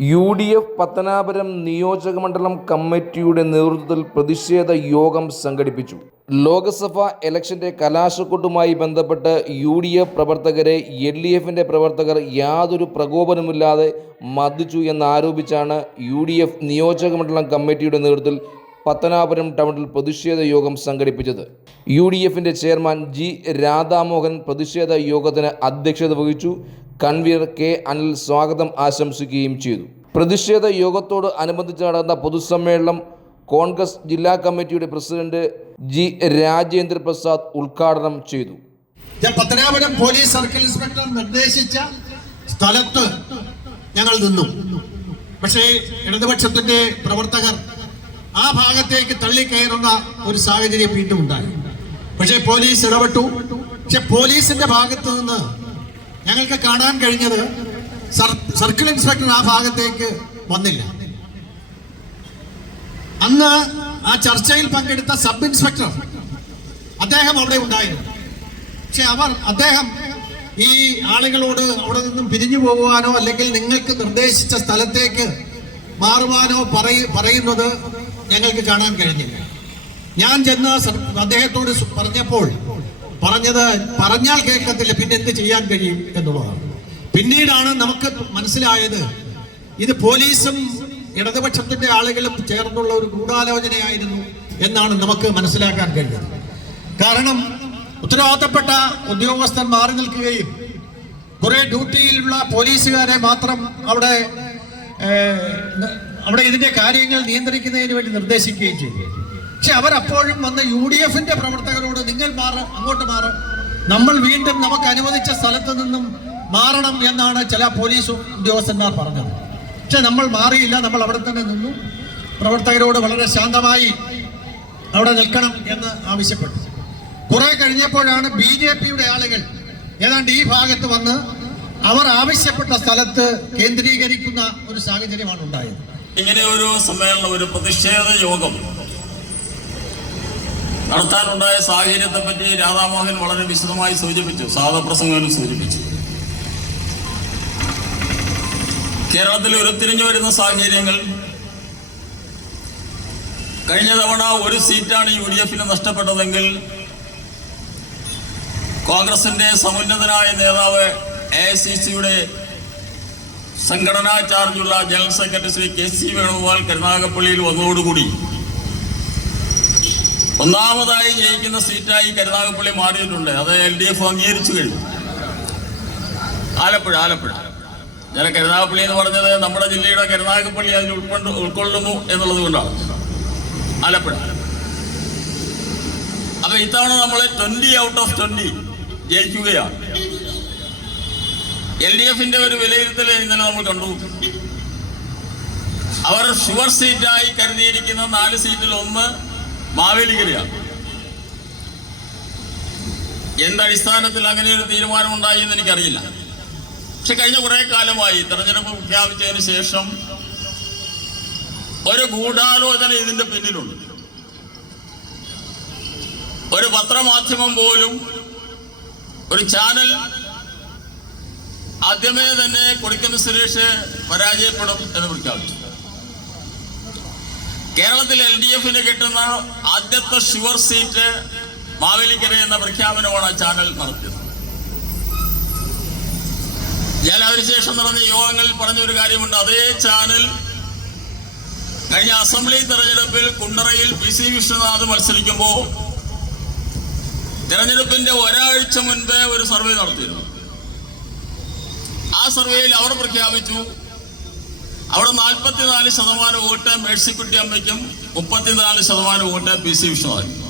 UDF Pathanapuram നിയോജകമണ്ഡലം കമ്മിറ്റിയുടെ നേതൃത്വത്തിൽ പ്രതിഷേധ യോഗം സംഘടിപ്പിച്ചു. ലോക്സഭാ ഇലക്ഷന്റെ കലാശക്കൊട്ടുമായി ബന്ധപ്പെട്ട് UDF പ്രവർത്തകരെ LDFന്റെ പ്രവർത്തകർ യാതൊരു പ്രകോപനമില്ലാതെ മർദ്ദിച്ചു എന്നാരോപിച്ചാണ് UDF നിയോജകമണ്ഡലം കമ്മിറ്റിയുടെ നേതൃത്വത്തിൽ പത്തനാപുരം ടൗണിൽ പ്രതിഷേധ യോഗം സംഘടിപ്പിച്ചത്. UDFന്റെ ചെയർമാൻ G. രാധാമോഹൻ പ്രതിഷേധ യോഗത്തിന് അധ്യക്ഷത വഹിച്ചു. Convener K. അനിൽ സ്വാഗതം ആശംസിക്കുകയും ചെയ്തു. പ്രതിഷേധ യോഗത്തോട് അനുബന്ധിച്ച് നടന്ന പൊതുസമ്മേളനം കോൺഗ്രസ് ജില്ലാ കമ്മിറ്റിയുടെ പ്രസിഡന്റ് G. രാജേന്ദ്ര പ്രസാദ് ഉദ്ഘാടനം ചെയ്തു. പത്തനാപുരം പോലീസ് സർക്കിൾ ഇൻസ്പെക്ടർ നിർദ്ദേശിച്ച സ്ഥലത്ത് ഞങ്ങൾ നിന്നു. പക്ഷേ ഇടതുപക്ഷത്തിന്റെ പ്രവർത്തകർ ആ ഭാഗത്തേക്ക് തള്ളിക്കയറുന്ന ഒരു സാഹചര്യം വീണ്ടും ഉണ്ടായി. പക്ഷേ പോലീസ് ഇടപെട്ടു. പക്ഷെ പോലീസിന്റെ ഭാഗത്ത് നിന്ന് ഞങ്ങൾക്ക് കാണാൻ കഴിഞ്ഞത് സർക്കിൾ ഇൻസ്പെക്ടർ ആ ഭാഗത്തേക്ക് വന്നില്ല. അന്ന് ആ ചർച്ചയിൽ പങ്കെടുത്ത സബ് ഇൻസ്പെക്ടർ അദ്ദേഹം അവിടെ ഉണ്ടായിരുന്നു. പക്ഷെ അദ്ദേഹം ഈ ആളുകളോട് അവിടെ നിന്നും പിരിഞ്ഞു പോകുവാനോ അല്ലെങ്കിൽ നിങ്ങൾക്ക് നിർദ്ദേശിച്ച സ്ഥലത്തേക്ക് മാറുവാനോ പറയുന്നത് ഞങ്ങൾക്ക് കാണാൻ കഴിഞ്ഞില്ല. ഞാൻ ചെന്ന് അദ്ദേഹത്തോട് പറഞ്ഞപ്പോൾ പറഞ്ഞാൽ കേൾക്കത്തില്ല, പിന്നെ എന്ത് ചെയ്യാൻ കഴിയും എന്നുള്ളതാണ്. പിന്നീടാണ് നമുക്ക് മനസ്സിലായത് ഇത് പോലീസും ഇടതുപക്ഷത്തിന്റെ ആളുകളും ചേർന്നുള്ള ഒരു ഗൂഢാലോചനയായിരുന്നു എന്നാണ് നമുക്ക് മനസ്സിലാക്കാൻ കഴിഞ്ഞത്. കാരണം ഉത്തരവാദിത്തപ്പെട്ട ഉദ്യോഗസ്ഥർ മാറി നിൽക്കുകയും കുറെ ഡ്യൂട്ടിയിലുള്ള പോലീസുകാരെ മാത്രം അവിടെ ഇതിന്റെ കാര്യങ്ങൾ നിയന്ത്രിക്കുന്നതിന് വേണ്ടി നിർദ്ദേശിക്കുകയും ചെയ്തു. പക്ഷെ അവരപ്പോഴും വന്ന് UDFന്റെ പ്രവർത്തകരോട് നിങ്ങൾ അങ്ങോട്ട് മാറ്, നമ്മൾ വീണ്ടും നമുക്ക് അനുവദിച്ച സ്ഥലത്ത് നിന്നും മാറണം എന്നാണ് ചില പോലീസ് ഉദ്യോഗസ്ഥന്മാർ പറഞ്ഞത്. പക്ഷെ നമ്മൾ മാറിയില്ല, നമ്മൾ അവിടെ തന്നെ നിന്നു. പ്രവർത്തകരോട് വളരെ ശാന്തമായി അവിടെ നിൽക്കണം എന്ന് ആവശ്യപ്പെട്ടു. കുറെ കഴിഞ്ഞപ്പോഴാണ് BJPയുടെ ആളുകൾ ഏതാണ്ട് ഈ ഭാഗത്ത് വന്ന് അവർ ആവശ്യപ്പെട്ട സ്ഥലത്ത് കേന്ദ്രീകരിക്കുന്ന ഒരു സാഹചര്യമാണ് ഉണ്ടായത്. ഇങ്ങനെ ഒരു സമ്മേളനം, ഒരു പ്രതിഷേധ യോഗം നടത്താനുണ്ടായ സാഹചര്യത്തെ പറ്റി രാധാമോഹൻ വളരെ വിശദമായി സൂചിപ്പിച്ചു, സാധാപ്രസംഗം സൂചിപ്പിച്ചു. കേരളത്തിൽ ഉരുത്തിരിഞ്ഞു വരുന്ന സാഹചര്യങ്ങൾ, കഴിഞ്ഞ തവണ ഒരു സീറ്റാണ് UDFന് നഷ്ടപ്പെട്ടതെങ്കിൽ കോൺഗ്രസിന്റെ സമുന്നതനായ നേതാവ് AICCയുടെ സംഘടനാ ചാർജുള്ള general secretary Shri KC Venugopal കരുനാഗപ്പള്ളിയിൽ വന്നതോടുകൂടി ഒന്നാമതായി ജയിക്കുന്ന സീറ്റായി കരുനാഗപ്പള്ളി മാറിയിട്ടുണ്ട്. അത് LDF അംഗീകരിച്ചു കഴിഞ്ഞു. ആലപ്പുഴ ഞാൻ കരുനാഗപ്പള്ളി എന്ന് പറഞ്ഞത് നമ്മുടെ ജില്ലയുടെ കരുനാഗപ്പള്ളി അതിൽ ഉൾക്കൊള്ളുന്നു എന്നുള്ളത് കൊണ്ടാണ്. ആലപ്പുഴ അപ്പൊ ഇത്തവണ നമ്മൾ 20 ഔട്ട് ഓഫ് 20 ജയിക്കുകയാണ്. LDFന്റെ ഒരു വിലയിരുത്തൽ ഇന്നലെ നമ്മൾ കണ്ടു. അവർ ഷുവർ സീറ്റായി കരുതിയിരിക്കുന്ന 4 സീറ്റിൽ 1 മാവേലിക്കരയാണ്. എന്തടിസ്ഥാനത്തിൽ അങ്ങനെ ഒരു തീരുമാനം ഉണ്ടായി എന്ന് എനിക്കറിയില്ല. പക്ഷെ കഴിഞ്ഞ കുറെ കാലമായി തെരഞ്ഞെടുപ്പ് പ്രഖ്യാപിച്ചതിന് ശേഷം ഒരു ഗൂഢാലോചന ഇതിന്റെ പിന്നിലുണ്ട്. ഒരു പത്രമാധ്യമം പോലും, ഒരു ചാനൽ ആദ്യമേ തന്നെ കൊടിക്കുന്നിൽ സുരേഷ് പരാജയപ്പെടും എന്ന് പ്രഖ്യാപിച്ചു. കേരളത്തിൽ LDFന് കിട്ടുന്ന ആദ്യത്തെ ഷുവർ സീറ്റ് മാവേലിക്കര എന്ന പ്രഖ്യാപനമാണ് ചാനൽ നടത്തിയത്. ഞാൻ അതിനുശേഷം നടന്ന യോഗങ്ങളിൽ പറഞ്ഞൊരു കാര്യമുണ്ട്. അതേ ചാനൽ കഴിഞ്ഞ അസംബ്ലി തെരഞ്ഞെടുപ്പിൽ കുണ്ടറയിൽ PC വിശ്വനാഥ് മത്സരിക്കുമ്പോൾ തെരഞ്ഞെടുപ്പിന്റെ ഒരാഴ്ച മുൻപേ ഒരു സർവേ നടത്തിയിരുന്നു. ആ സർവേയിൽ അവർ പ്രഖ്യാപിച്ചു അവിടെ 44% വോട്ട് മേഴ്സിക്കുട്ടി അമ്മയ്ക്കും 34% വോട്ട് PC വിശ്വനാഥിനും.